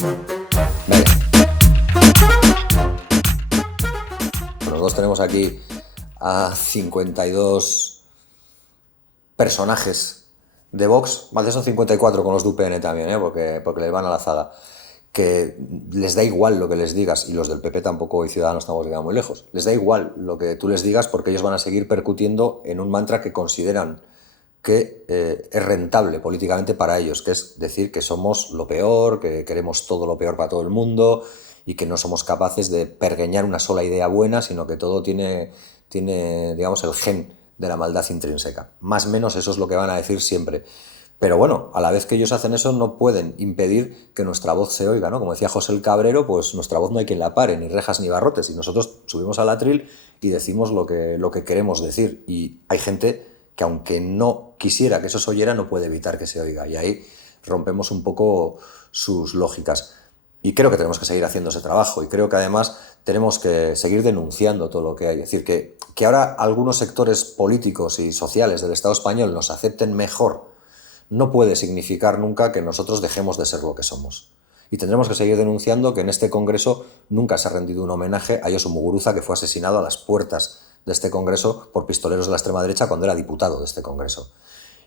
Venga. Bueno, nosotros tenemos aquí a 52 personajes de Vox, más de son 54 con los de UPN también, porque les van a la zaga, que les da igual lo que les digas, y los del PP tampoco y Ciudadanos estamos llegando muy lejos, les da igual lo que tú les digas porque ellos van a seguir percutiendo en un mantra que consideran que es rentable políticamente para ellos, que es decir que somos lo peor, que queremos todo lo peor para todo el mundo y que no somos capaces de pergeñar una sola idea buena, sino que todo tiene digamos, el gen de la maldad intrínseca. Más o menos eso es lo que van a decir siempre. Pero bueno, a la vez que ellos hacen eso, no pueden impedir que nuestra voz se oiga, ¿no? Como decía José el Cabrero, pues nuestra voz no hay quien la pare, ni rejas ni barrotes, y nosotros subimos al atril y decimos lo que queremos decir. Y hay gente que, aunque no quisiera que eso se oyera, no puede evitar que se oiga. Y ahí rompemos un poco sus lógicas. Y creo que tenemos que seguir haciendo ese trabajo, y creo que además tenemos que seguir denunciando todo lo que hay. Es decir, que ahora algunos sectores políticos y sociales del Estado español nos acepten mejor no puede significar nunca que nosotros dejemos de ser lo que somos. Y tendremos que seguir denunciando que en este Congreso nunca se ha rendido un homenaje a Josu Muguruza, que fue asesinado a las puertas de este Congreso por pistoleros de la extrema derecha cuando era diputado de este Congreso.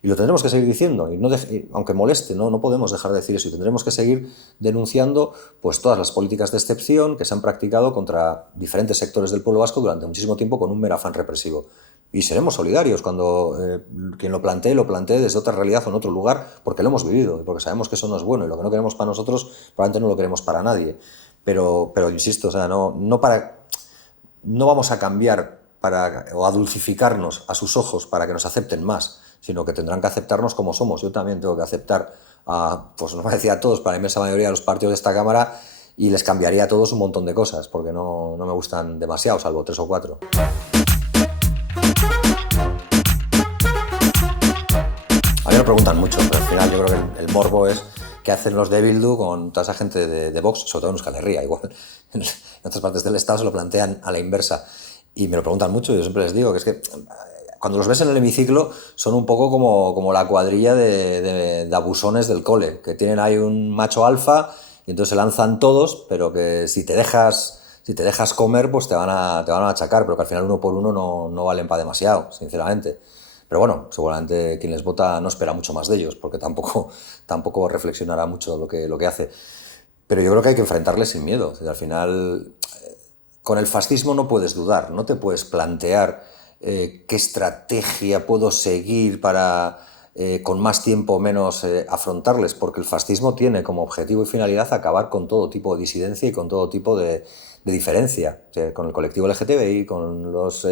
Y lo tendremos que seguir diciendo, y aunque moleste, no podemos dejar de decir eso, y tendremos que seguir denunciando pues, todas las políticas de excepción que se han practicado contra diferentes sectores del pueblo vasco durante muchísimo tiempo con un mero afán represivo. Y seremos solidarios cuando quien lo plantee desde otra realidad o en otro lugar, porque lo hemos vivido, y porque sabemos que eso no es bueno, y lo que no queremos para nosotros probablemente no lo queremos para nadie. Pero insisto, o sea, no vamos a cambiar o a dulcificarnos a sus ojos para que nos acepten más, sino que tendrán que aceptarnos como somos. Yo también tengo que aceptar pues no me decía a todos, para la inmensa mayoría de los partidos de esta Cámara, y les cambiaría a todos un montón de cosas, porque no me gustan demasiado, salvo 3 o 4. A mí me preguntan mucho, pero al final yo creo que el morbo es qué hacen los de Bildu con toda esa gente de Vox, sobre todo en Euskal Herria. Igual en otras partes del Estado se lo plantean a la inversa. Y me lo preguntan mucho, y yo siempre les digo que es que cuando los ves en el hemiciclo son un poco como la cuadrilla de abusones del cole, que tienen ahí un macho alfa y entonces se lanzan todos, pero que si te dejas comer, pues te van a achacar, pero que al final uno por uno no valen para demasiado, sinceramente. Pero bueno, seguramente quien les vota no espera mucho más de ellos, porque tampoco reflexionará mucho lo que hace. Pero yo creo que hay que enfrentarles sin miedo. O sea, al final, con el fascismo no puedes dudar, no te puedes plantear qué estrategia puedo seguir para, con más tiempo o menos, afrontarles, porque el fascismo tiene como objetivo y finalidad acabar con todo tipo de disidencia y con todo tipo de diferencia, o sea, con el colectivo LGTBI, con los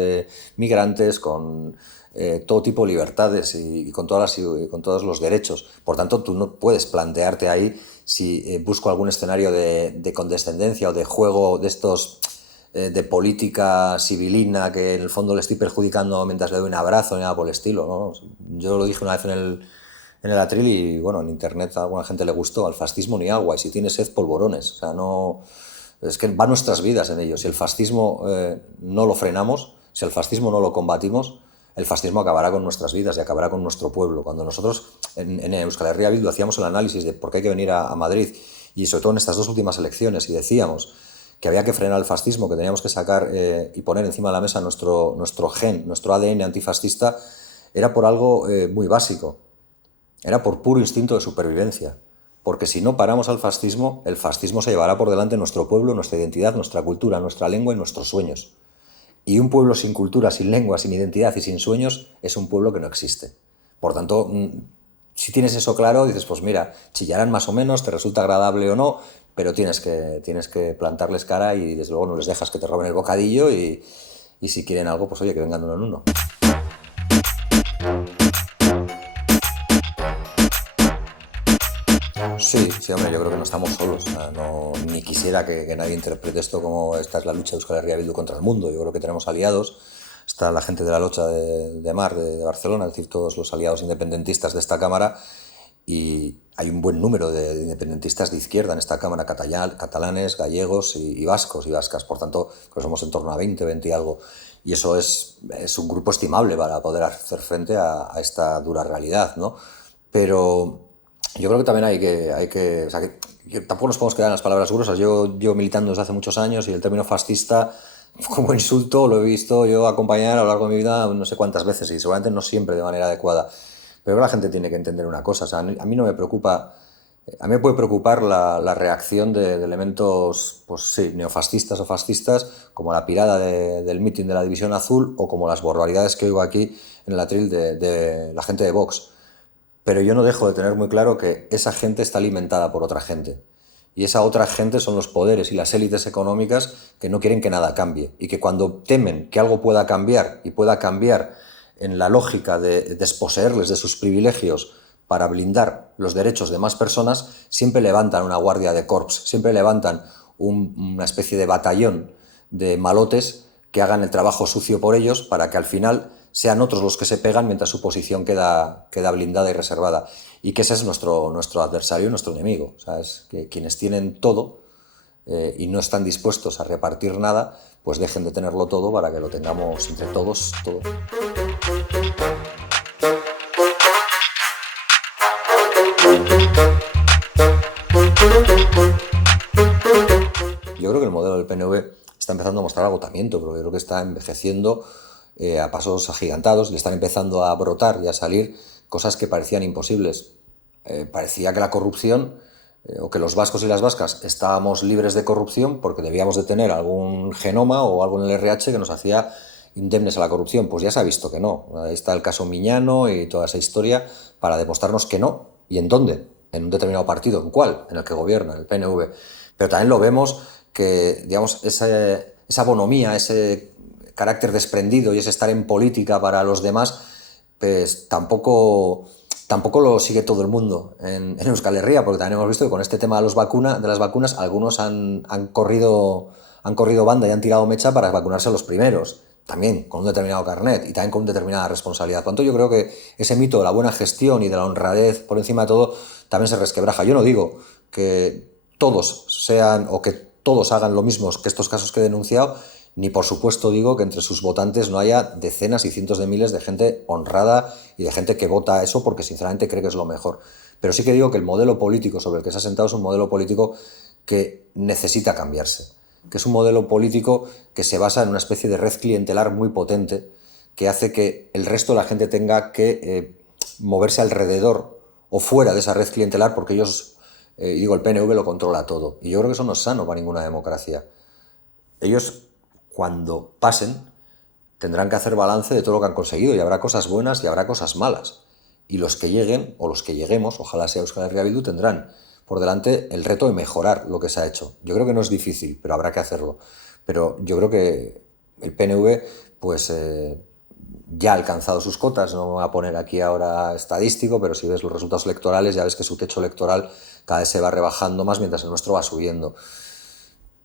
migrantes, con todo tipo de libertades y con todos los derechos. Por tanto, tú no puedes plantearte ahí si busco algún escenario de condescendencia o de juego de estos de política civilina que en el fondo le estoy perjudicando mientras le doy un abrazo ni nada por el estilo, ¿no? Yo lo dije una vez en el atril y bueno, en internet a alguna gente le gustó: al fascismo ni agua, y si tiene sed, polvorones. O sea, no, es que van nuestras vidas en ello. Si el fascismo no lo frenamos, si el fascismo no lo combatimos, el fascismo acabará con nuestras vidas y acabará con nuestro pueblo. Cuando nosotros en Euskal Herria Bildu hacíamos el análisis de por qué hay que venir a Madrid, y sobre todo en estas 2 últimas elecciones, y decíamos que había que frenar el fascismo, que teníamos que sacar y poner encima de la mesa nuestro gen, nuestro ADN antifascista, era por algo muy básico. Era por puro instinto de supervivencia. Porque si no paramos al fascismo, el fascismo se llevará por delante nuestro pueblo, nuestra identidad, nuestra cultura, nuestra lengua y nuestros sueños. Y un pueblo sin cultura, sin lengua, sin identidad y sin sueños es un pueblo que no existe. Por tanto, si tienes eso claro, dices, pues mira, chillarán más o menos, te resulta agradable o no, pero tienes que plantarles cara y desde luego no les dejas que te roben el bocadillo, y si quieren algo, pues oye, que vengan de uno en uno. Sí, hombre, yo creo que no estamos solos. O sea, ni quisiera que nadie interprete esto como esta es la lucha de Euskal Herria Bildu contra el mundo. Yo creo que tenemos aliados. Está la gente de la Locha de Mar, de Barcelona, es decir, todos los aliados independentistas de esta Cámara, y hay un buen número de independentistas de izquierda en esta Cámara, catalanes, gallegos y vascos y vascas. Por tanto, pues somos en torno a 20 y algo. Y eso es un grupo estimable para poder hacer frente a esta dura realidad, ¿no? Pero yo creo que también hay que o sea, que tampoco nos podemos quedar en las palabras gruesas. Yo llevo militando desde hace muchos años y el término fascista como insulto lo he visto yo acompañar a lo largo de mi vida no sé cuántas veces y seguramente no siempre de manera adecuada. Pero la gente tiene que entender una cosa. O sea, a mí no me preocupa. A mí me puede preocupar la reacción de elementos, pues sí, neofascistas o fascistas, como la pirada del mitin de la División Azul o como las barbaridades que oigo aquí en el atril de la gente de Vox. Pero yo no dejo de tener muy claro que esa gente está alimentada por otra gente. Y esa otra gente son los poderes y las élites económicas que no quieren que nada cambie. Y que cuando temen que algo pueda cambiar y pueda cambiar en la lógica de desposeerles de sus privilegios para blindar los derechos de más personas, siempre levantan una guardia de corps, siempre levantan una especie de batallón de malotes que hagan el trabajo sucio por ellos para que al final sean otros los que se pegan mientras su posición queda blindada y reservada. Y que ese es nuestro adversario y nuestro enemigo. O sea, es que quienes tienen todo y no están dispuestos a repartir nada, pues dejen de tenerlo todo para que lo tengamos entre todos todo. Yo creo que el modelo del PNV está empezando a mostrar agotamiento, pero yo creo que está envejeciendo a pasos agigantados, le están empezando a brotar y a salir cosas que parecían imposibles. Parecía que la corrupción, o que los vascos y las vascas estábamos libres de corrupción porque debíamos de tener algún genoma o algo en el RH que nos hacía indemnes a la corrupción. Pues ya se ha visto que no. Ahí está el caso Miñano y toda esa historia para demostrarnos que no. ¿Y en dónde? En un determinado partido. ¿En cuál? En el que gobierna, el PNV. Pero también lo vemos que, digamos, esa bonomía, ese carácter desprendido y ese estar en política para los demás, pues tampoco lo sigue todo el mundo en Euskal Herria, porque también hemos visto que con este tema de las vacunas, algunos han corrido banda y han tirado mecha para vacunarse los primeros, también con un determinado carnet y también con una determinada responsabilidad. Por tanto, yo creo que ese mito de la buena gestión y de la honradez por encima de todo también se resquebraja. Yo no digo que todos sean o que todos hagan lo mismo que estos casos que he denunciado, ni por supuesto digo que entre sus votantes no haya decenas y cientos de miles de gente honrada y de gente que vota eso porque sinceramente cree que es lo mejor. Pero sí que digo que el modelo político sobre el que se ha sentado es un modelo político que necesita cambiarse, que es un modelo político que se basa en una especie de red clientelar muy potente que hace que el resto de la gente tenga que moverse alrededor o fuera de esa red clientelar porque ellos, el PNV lo controla todo. Y yo creo que eso no es sano para ninguna democracia. Ellos, cuando pasen, tendrán que hacer balance de todo lo que han conseguido y habrá cosas buenas y habrá cosas malas. Y los que lleguen, o los que lleguemos, ojalá sea Euskal Herria Bildu, tendrán por delante el reto de mejorar lo que se ha hecho. Yo creo que no es difícil, pero habrá que hacerlo. Pero yo creo que el PNV pues, ya ha alcanzado sus cotas. No me voy a poner aquí ahora estadístico, pero si ves los resultados electorales ya ves que su techo electoral cada vez se va rebajando más mientras el nuestro va subiendo.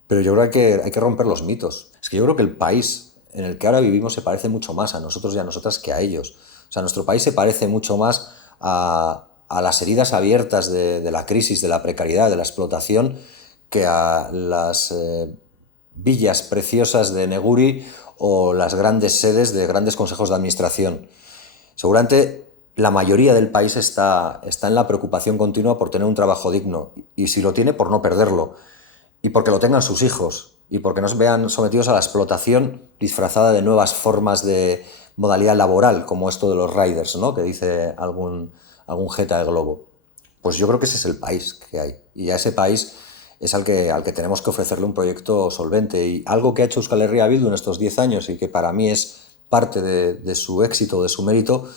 Pero yo creo que hay que romper los mitos. Es que yo creo que el país en el que ahora vivimos se parece mucho más a nosotros y a nosotras que a ellos. O sea, nuestro país se parece mucho más a las heridas abiertas de la crisis, de la precariedad, de la explotación, que a las villas preciosas de Neguri o las grandes sedes de grandes consejos de administración. Seguramente la mayoría del país está en la preocupación continua por tener un trabajo digno y si lo tiene, por no perderlo. Y porque lo tengan sus hijos y porque no se vean sometidos a la explotación disfrazada de nuevas formas de modalidad laboral, como esto de los riders, ¿no? Que dice algún jeta de globo. Pues yo creo que ese es el país que hay. Y a ese país es al que tenemos que ofrecerle un proyecto solvente. Y algo que ha hecho Euskal Herria Bildu en estos 10 años y que para mí es parte de su éxito, de su mérito,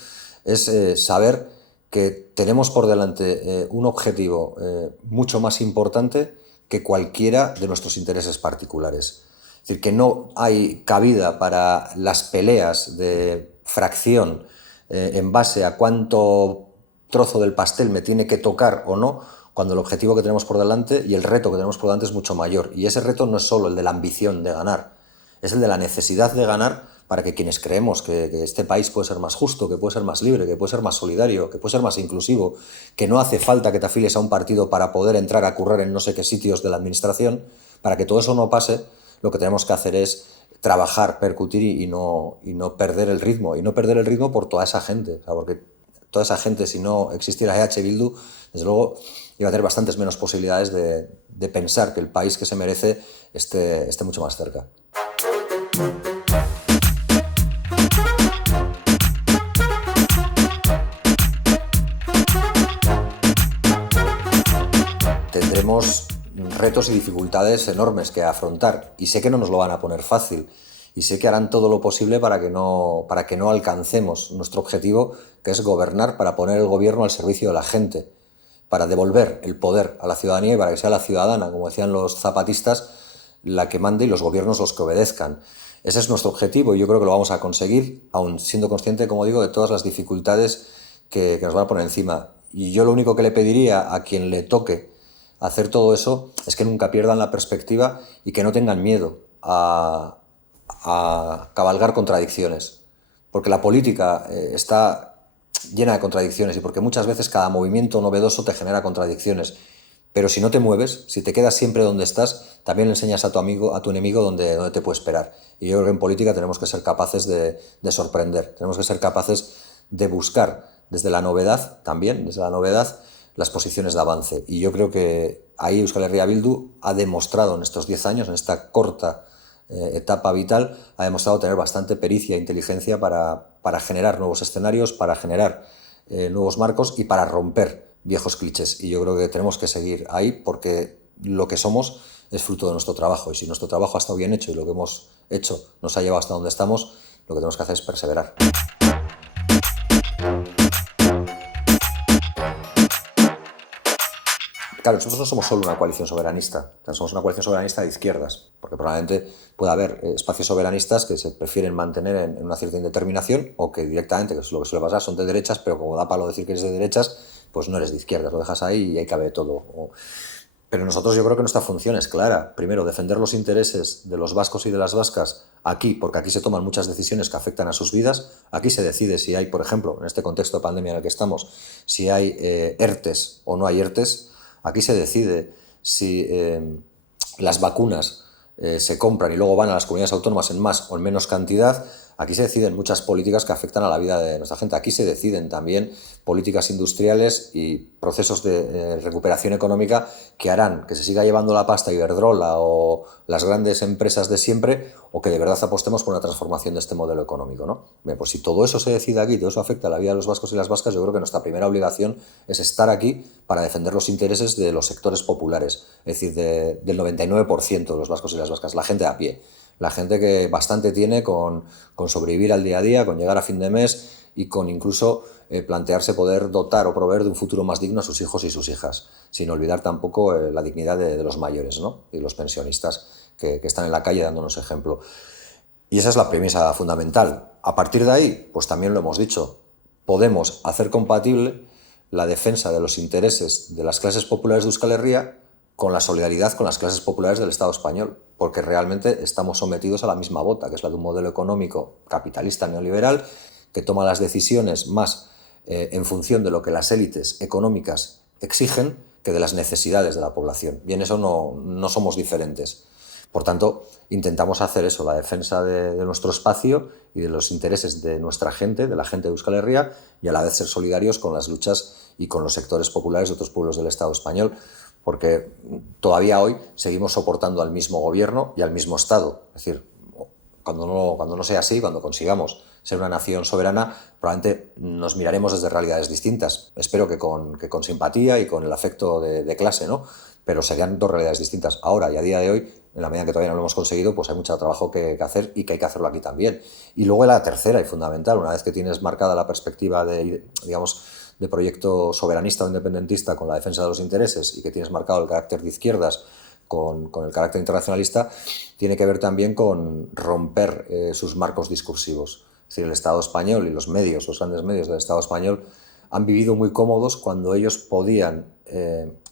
es saber que tenemos por delante un objetivo mucho más importante que cualquiera de nuestros intereses particulares. Es decir, que no hay cabida para las peleas de fracción en base a cuánto trozo del pastel me tiene que tocar o no, cuando el objetivo que tenemos por delante y el reto que tenemos por delante es mucho mayor. Y ese reto no es solo el de la ambición de ganar, es el de la necesidad de ganar para que quienes creemos que este país puede ser más justo, que puede ser más libre, que puede ser más solidario, que puede ser más inclusivo, que no hace falta que te afilies a un partido para poder entrar a currar en no sé qué sitios de la administración, para que todo eso no pase, lo que tenemos que hacer es trabajar, percutir y no perder el ritmo. Y no perder el ritmo por toda esa gente, o sea, porque toda esa gente, si no existiera EH Bildu, desde luego y va a tener bastantes menos posibilidades de pensar que el país que se merece esté mucho más cerca. Tendremos retos y dificultades enormes que afrontar y sé que no nos lo van a poner fácil y sé que harán todo lo posible para que no alcancemos nuestro objetivo, que es gobernar para poner el gobierno al servicio de la gente, para devolver el poder a la ciudadanía y para que sea la ciudadana, como decían los zapatistas, la que mande y los gobiernos los que obedezcan. Ese es nuestro objetivo y yo creo que lo vamos a conseguir, aun siendo consciente, como digo, de todas las dificultades que nos van a poner encima. Y yo lo único que le pediría a quien le toque hacer todo eso es que nunca pierdan la perspectiva y que no tengan miedo a cabalgar contradicciones, porque la política está llena de contradicciones y porque muchas veces cada movimiento novedoso te genera contradicciones, pero si no te mueves, si te quedas siempre donde estás, también le enseñas a tu enemigo dónde te puede esperar. Y yo creo que en política tenemos que ser capaces de sorprender, tenemos que ser capaces de buscar desde la novedad, también desde la novedad, las posiciones de avance. Y yo creo que ahí Euskal Herria Bildu ha demostrado en estos 10 años, en esta corta etapa vital, ha demostrado tener bastante pericia e inteligencia para generar nuevos escenarios, para generar nuevos marcos y para romper viejos clichés. Y yo creo que tenemos que seguir ahí porque lo que somos es fruto de nuestro trabajo. Y si nuestro trabajo ha estado bien hecho y lo que hemos hecho nos ha llevado hasta donde estamos, lo que tenemos que hacer es perseverar. Claro, nosotros no somos solo una coalición soberanista, somos una coalición soberanista de izquierdas, porque probablemente pueda haber espacios soberanistas que se prefieren mantener en una cierta indeterminación o que directamente, que es lo que suele pasar, son de derechas, pero como da palo decir que eres de derechas, pues no eres de izquierdas, lo dejas ahí y ahí cabe todo. Pero nosotros yo creo que nuestra función es clara. Primero, defender los intereses de los vascos y de las vascas aquí, porque aquí se toman muchas decisiones que afectan a sus vidas. Aquí se decide si hay, por ejemplo, en este contexto de pandemia en el que estamos, si hay ERTES o no hay ERTES. Aquí se decide si las vacunas se compran y luego van a las comunidades autónomas en más o en menos cantidad. Aquí se deciden muchas políticas que afectan a la vida de nuestra gente. Aquí se deciden también políticas industriales y procesos de recuperación económica que harán que se siga llevando la pasta Iberdrola o las grandes empresas de siempre o que de verdad apostemos por una transformación de este modelo económico, ¿no? Bien, pues si todo eso se decide aquí, todo eso afecta a la vida de los vascos y las vascas, yo creo que nuestra primera obligación es estar aquí para defender los intereses de los sectores populares, es decir, del 99% de los vascos y las vascas, la gente a pie. La gente que bastante tiene con sobrevivir al día a día, con llegar a fin de mes y con incluso plantearse poder dotar o proveer de un futuro más digno a sus hijos y sus hijas, sin olvidar tampoco la dignidad de los mayores, ¿no? Y los pensionistas que están en la calle dándonos ejemplo. Y esa es la premisa fundamental. A partir de ahí, pues también lo hemos dicho, podemos hacer compatible la defensa de los intereses de las clases populares de Euskal Herria con la solidaridad con las clases populares del Estado español, porque realmente estamos sometidos a la misma bota, que es la de un modelo económico capitalista neoliberal que toma las decisiones más en función de lo que las élites económicas exigen que de las necesidades de la población. Y en eso no somos diferentes. Por tanto, intentamos hacer eso, la defensa de nuestro espacio y de los intereses de nuestra gente, de la gente de Euskal Herria, y a la vez ser solidarios con las luchas y con los sectores populares de otros pueblos del Estado español, porque todavía hoy seguimos soportando al mismo gobierno y al mismo Estado. Es decir, cuando no sea así, cuando consigamos ser una nación soberana, probablemente nos miraremos desde realidades distintas. Espero que con simpatía y con el afecto de clase, ¿no? Pero serían dos realidades distintas. Ahora y a día de hoy, en la medida en que todavía no lo hemos conseguido, pues hay mucho trabajo que hacer y que hay que hacerlo aquí también. Y luego la tercera y fundamental, una vez que tienes marcada la perspectiva de proyecto soberanista o independentista con la defensa de los intereses y que tienes marcado el carácter de izquierdas con el carácter internacionalista, tiene que ver también con romper sus marcos discursivos. Es decir, el Estado español y los grandes medios del Estado español han vivido muy cómodos cuando ellos podían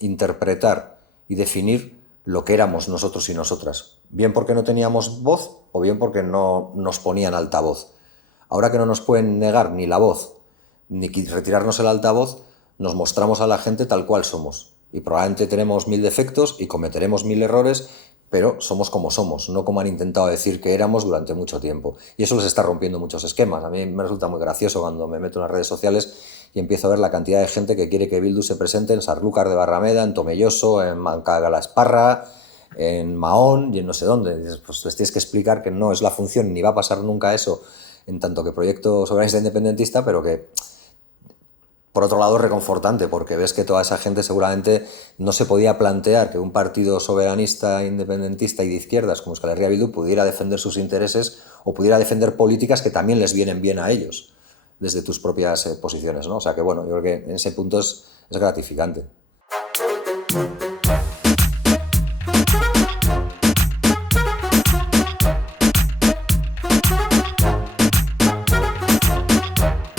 interpretar y definir lo que éramos nosotros y nosotras, bien porque no teníamos voz o bien porque no nos ponían altavoz. Ahora que no nos pueden negar ni la voz ni retirarnos el altavoz, nos mostramos a la gente tal cual somos. Y probablemente tenemos 1000 defectos y cometeremos 1000 errores, pero somos como somos, no como han intentado decir que éramos durante mucho tiempo. Y eso les está rompiendo muchos esquemas. A mí me resulta muy gracioso cuando me meto en las redes sociales y empiezo a ver la cantidad de gente que quiere que Bildu se presente en Sanlúcar de Barrameda, en Tomelloso, en Mancagalasparra, en Mahón y en no sé dónde. Y dices, pues les tienes que explicar que no es la función, ni va a pasar nunca eso, en tanto que proyecto soberanista independentista, pero que por otro lado es reconfortante, porque ves que toda esa gente seguramente no se podía plantear que un partido soberanista, independentista y de izquierdas como Euskal Herria Bildu pudiera defender sus intereses o pudiera defender políticas que también les vienen bien a ellos desde tus propias posiciones, ¿no? O sea que bueno, yo creo que en ese punto es gratificante.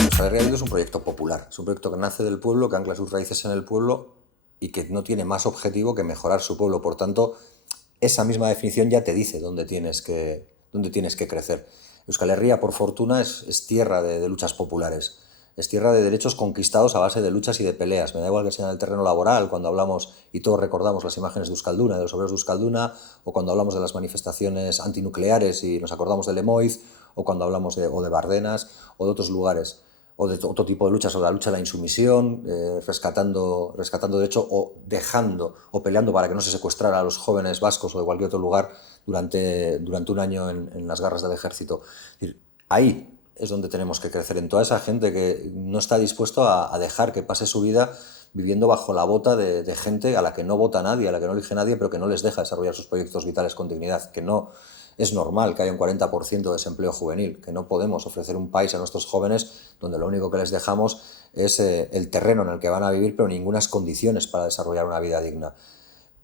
Euskal Herria Bildu es un proyecto popular, es un proyecto que nace del pueblo, que ancla sus raíces en el pueblo y que no tiene más objetivo que mejorar su pueblo. Por tanto, esa misma definición ya te dice dónde tienes que crecer. Euskal Herria, por fortuna, es tierra de luchas populares, es tierra de derechos conquistados a base de luchas y de peleas. Me da igual que sea en el terreno laboral, cuando hablamos y todos recordamos las imágenes de Euskalduna, de los obreros de Euskalduna, o cuando hablamos de las manifestaciones antinucleares y nos acordamos de Lemoiz, o cuando hablamos de Bardenas o de otros lugares, o de otro tipo de luchas, o de la lucha de la insumisión, rescatando derechos o dejando o peleando para que no se secuestrara a los jóvenes vascos o de cualquier otro lugar durante un año en las garras del ejército. Es decir, ahí es donde tenemos que crecer, en toda esa gente que no está dispuesto a dejar que pase su vida viviendo bajo la bota de gente a la que no vota nadie, a la que no elige nadie, pero que no les deja desarrollar sus proyectos vitales con dignidad, que no es normal que haya un 40% de desempleo juvenil, que no podemos ofrecer un país a nuestros jóvenes donde lo único que les dejamos es el terreno en el que van a vivir, pero ningunas condiciones para desarrollar una vida digna.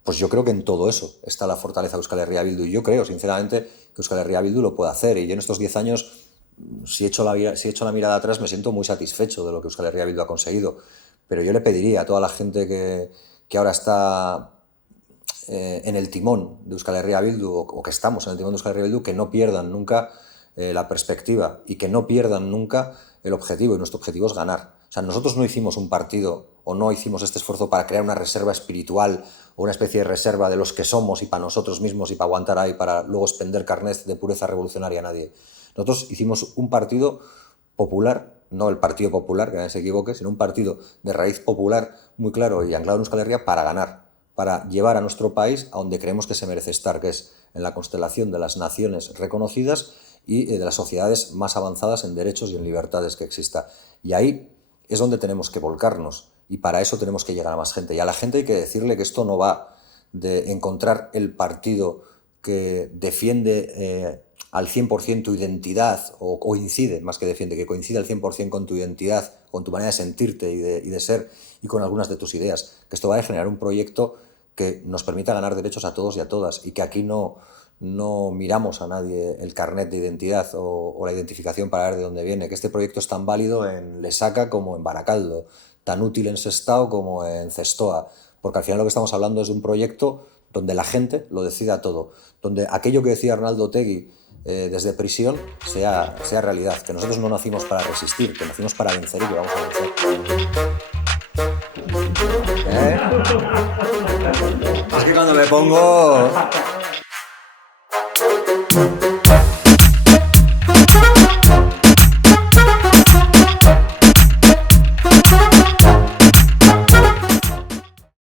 Pues yo creo que en todo eso está la fortaleza de Euskal Herria Bildu, y yo creo, sinceramente, que Euskal Herria Bildu lo puede hacer, y yo en estos 10 años, si echo la mirada atrás, me siento muy satisfecho de lo que Euskal Herria Bildu ha conseguido, pero yo le pediría a toda la gente que ahora está en el timón de Euskal Herria Bildu, o que estamos en el timón de Euskal Herria Bildu, que no pierdan nunca la perspectiva y que no pierdan nunca el objetivo, y nuestro objetivo es ganar. O sea, nosotros no hicimos un partido o no hicimos este esfuerzo para crear una reserva espiritual o una especie de reserva de los que somos y para nosotros mismos y para aguantar ahí, para luego expender carnet de pureza revolucionaria a nadie. Nosotros hicimos un partido popular, no el Partido Popular, que nadie se equivoque, sino un partido de raíz popular muy claro y anclado en Euskal Herria para ganar, para llevar a nuestro país a donde creemos que se merece estar, que es en la constelación de las naciones reconocidas y de las sociedades más avanzadas en derechos y en libertades que exista. Y ahí es donde tenemos que volcarnos, y para eso tenemos que llegar a más gente. Y a la gente hay que decirle que esto no va de encontrar el partido que defiende al 100% tu identidad, o coincide, más que defiende, que coincide al 100% con tu identidad, con tu manera de sentirte y de ser, y con algunas de tus ideas. Que esto va a generar un proyecto que nos permita ganar derechos a todos y a todas, y que aquí no miramos a nadie el carnet de identidad o la identificación para ver de dónde viene, que este proyecto es tan válido en Lesaca como en Baracaldo, tan útil en Sestao como en Zestoa, porque al final lo que estamos hablando es de un proyecto donde la gente lo decida todo, donde aquello que decía Arnaldo Otegi desde prisión sea realidad, que nosotros no nacimos para resistir, que nacimos para vencer y que vamos a vencer. Es que cuando me pongo...